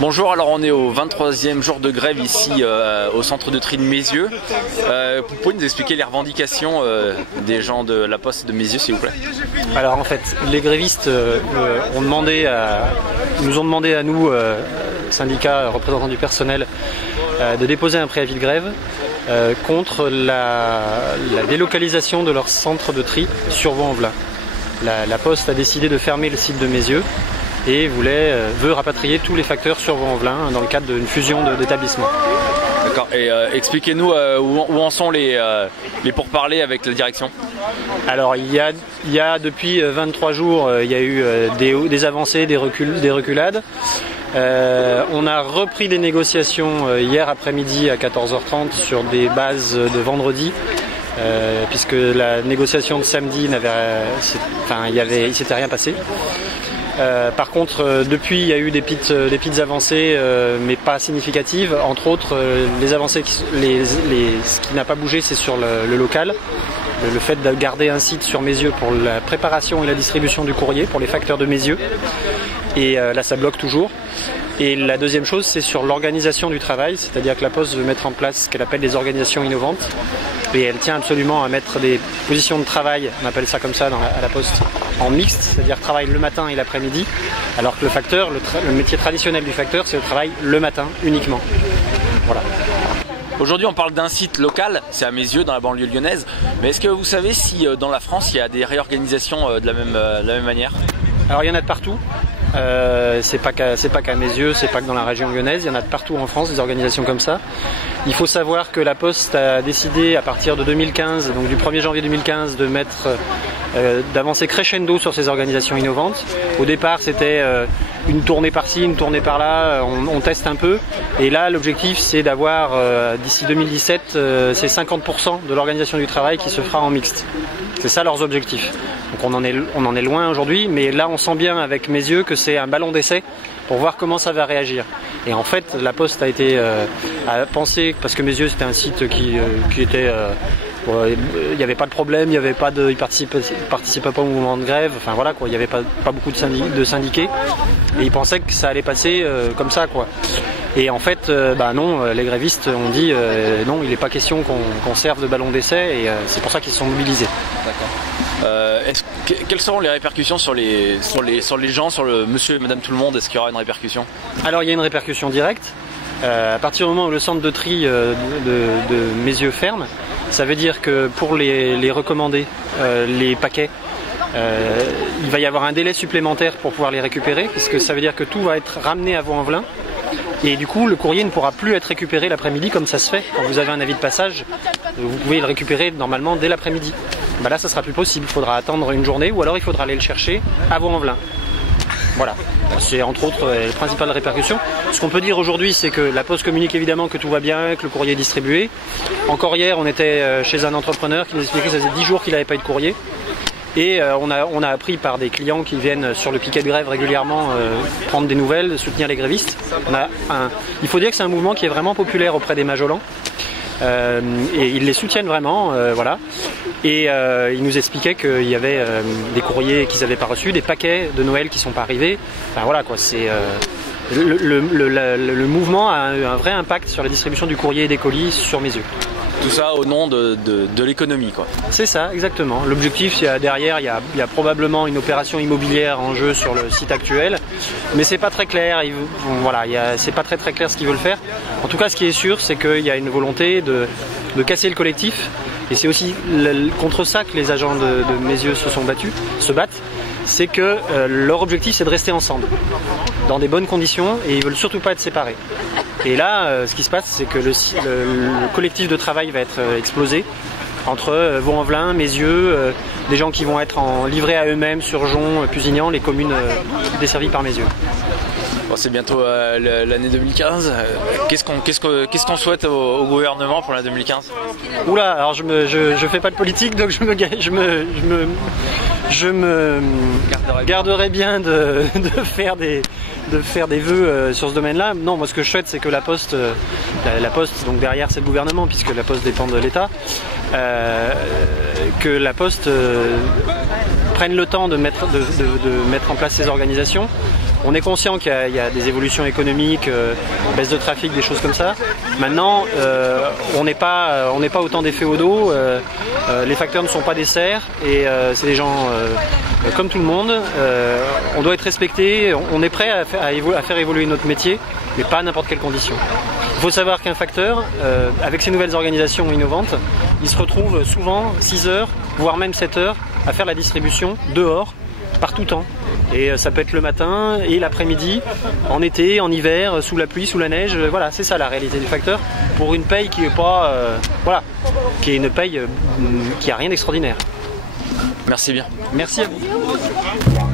Bonjour, alors on est au 23e jour de grève ici au centre de tri de Mézieux. Vous pouvez nous expliquer les revendications des gens de la Poste de Mézieux, s'il vous plaît? Alors en fait, les grévistes nous ont demandé à nous, syndicats représentants du personnel, de déposer un préavis de grève contre la délocalisation de leur centre de tri sur Vaux-en-Velin. La Poste a décidé de fermer le site de Mézieux et veut rapatrier tous les facteurs sur Vaux-en-Velin dans le cadre d'une fusion d'établissements. D'accord, et expliquez-nous où en sont les pourparlers avec la direction. Alors il y a depuis 23 jours, il y a eu des avancées, des reculades. On a repris des négociations hier après-midi à 14h30 sur des bases de vendredi. Puisque la négociation de samedi il s'était rien passé. Par contre, depuis, il y a eu des petites avancées, mais pas significatives. Entre autres, les avancées, ce qui n'a pas bougé, c'est sur le local. Le fait de garder un site sur Mézieux pour la préparation et la distribution du courrier pour les facteurs de Mézieux. Et là, ça bloque toujours. Et la deuxième chose, c'est sur l'organisation du travail, c'est-à-dire que la Poste veut mettre en place ce qu'elle appelle des organisations innovantes. Et elle tient absolument à mettre des positions de travail, on appelle ça comme ça à la Poste, en mixte, c'est-à-dire travail le matin et l'après-midi, alors que le facteur, le métier traditionnel du facteur, c'est le travail le matin uniquement. Voilà. Aujourd'hui, on parle d'un site local, c'est à Mézieux, dans la banlieue lyonnaise. Mais est-ce que vous savez si dans la France, il y a des réorganisations de la même manière? Alors il y en a de partout. C'est pas qu'à Mézieux, c'est pas que dans la région lyonnaise, il y en a de partout en France des organisations comme ça. Il faut savoir que la Poste a décidé à partir de 2015, donc du 1er janvier 2015, d'avancer crescendo sur ces organisations innovantes. Au départ, c'était une tournée par-ci, une tournée par-là, on teste un peu. Et là, l'objectif, c'est d'avoir, d'ici 2017, c'est 50% de l'organisation du travail qui se fera en mixte. C'est ça leurs objectifs. Donc on en est loin aujourd'hui, mais là on sent bien avec mes yeux que c'est un ballon d'essai pour voir comment ça va réagir. Et en fait, la Poste a pensé, parce que Mézieux c'était un site qui était... il n'y avait pas de problème, il participait pas au mouvement de grève, enfin voilà quoi, il n'y avait pas beaucoup de syndiqués. Et ils pensaient que ça allait passer comme ça quoi. Et en fait, non, les grévistes ont dit non, il n'est pas question qu'on serve de ballon d'essai et c'est pour ça qu'ils se sont mobilisés. D'accord. Quelles seront les répercussions sur les gens, sur le monsieur et madame tout le monde? Est-ce qu'il y aura une répercussion? Alors il y a une répercussion directe. À partir du moment où le centre de tri de Mézieux ferme, ça veut dire que pour les recommander, les paquets, il va y avoir un délai supplémentaire pour pouvoir les récupérer, puisque ça veut dire que tout va être ramené à Vaux-en-Velin. Et du coup, le courrier ne pourra plus être récupéré l'après-midi comme ça se fait. Quand vous avez un avis de passage, vous pouvez le récupérer normalement dès l'après-midi. Là, ça sera plus possible. Il faudra attendre une journée ou alors il faudra aller le chercher à Vaux-en-Velin. Voilà. C'est entre autres les principales répercussions. Ce qu'on peut dire aujourd'hui, c'est que la Poste communique évidemment que tout va bien, que le courrier est distribué. Encore hier, on était chez un entrepreneur qui nous expliquait que ça faisait 10 jours qu'il n'avait pas eu de courrier. Et on a appris par des clients qui viennent sur le piquet de grève régulièrement prendre des nouvelles, soutenir les grévistes. Il faut dire que c'est un mouvement qui est vraiment populaire auprès des Majolans. Et ils les soutiennent vraiment, voilà. Et ils nous expliquaient qu'il y avait des courriers qu'ils n'avaient pas reçus, des paquets de Noël qui ne sont pas arrivés. Enfin voilà quoi, c'est le mouvement a un vrai impact sur la distribution du courrier et des colis sur Mézieux. Tout ça au nom de l'économie quoi. C'est ça, exactement. L'objectif, derrière, il y a probablement une opération immobilière en jeu sur le site actuel, mais c'est pas très clair. C'est pas très clair ce qu'ils veulent faire. En tout cas, ce qui est sûr, c'est qu'il y a une volonté de casser le collectif, et c'est aussi contre ça que les agents de Mézieux se battent. C'est que leur objectif, c'est de rester ensemble, dans des bonnes conditions, et ils veulent surtout pas être séparés. Et là, ce qui se passe, c'est que le collectif de travail va être explosé entre Vaux-en-Velin, Mézieux, des gens qui vont être livrés à eux-mêmes sur Jonc, Pusignan, les communes desservies par Mézieux. Bon, c'est bientôt l'année 2015. Qu'est-ce qu'on souhaite au gouvernement pour l'année 2015? Oula, alors je fais pas de politique, donc je me garderai bien de faire des vœux sur ce domaine-là. Non, moi ce que je souhaite, c'est que la Poste, donc derrière c'est le gouvernement, puisque la Poste dépend de l'État, que la Poste prenne le temps de mettre en place ces organisations. On est conscient qu'il y a des évolutions économiques, baisse de trafic, des choses comme ça. Maintenant, on n'est pas au temps des féodaux, les facteurs ne sont pas des serfs, et c'est des gens comme tout le monde. On doit être respecté, on est prêt à faire évoluer notre métier, mais pas à n'importe quelle condition. Il faut savoir qu'un facteur, avec ces nouvelles organisations innovantes, il se retrouve souvent 6 heures, voire même 7 heures, à faire la distribution dehors, par tout temps. Et ça peut être le matin et l'après-midi, en été, en hiver, sous la pluie, sous la neige. Voilà, c'est ça la réalité du facteur. Pour une paye qui est pas, qui est une paye qui a rien d'extraordinaire. Merci bien. Merci à vous.